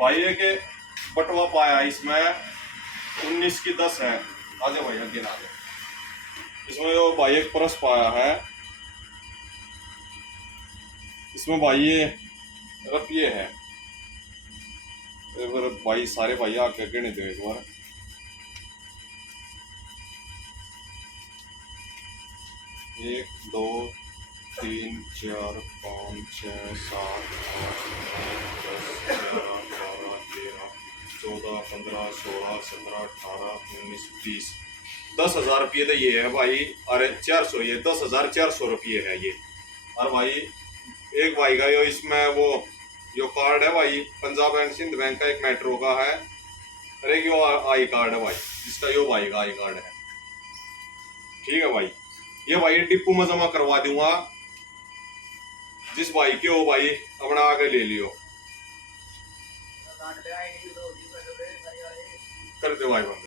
भाई है कि बटवा पाया इसमें 19 की 10 है। आ जाओ भाई आगे आ जाओ। इसमें जो भाई एक परस पाया है, इसमें भाई ये रुपये है। एक बार भाई सारे भाई आके गिने दो एक बार। एक दो तीन चार पाँच छः सात आठ नौ 10 11 12 13 14 15 16 17 18 19 20 10,000 रुपये तो ये है भाई। अरे 400, ये 10,400 रुपये है ये। और भाई एक भाई का यो इसमें वो जो कार्ड है भाई पंजाब एंड सिंध बैंक का एक मेट्रो का है। अरे यो आई कार्ड है भाई, जिसका यो भाई का आई कार्ड है। ठीक है भाई, ये भाई डिपो में जमा करवा दूंगा। जिस भाई के हो भाई अपना आगे ले लियो। कर दो भाई बंद।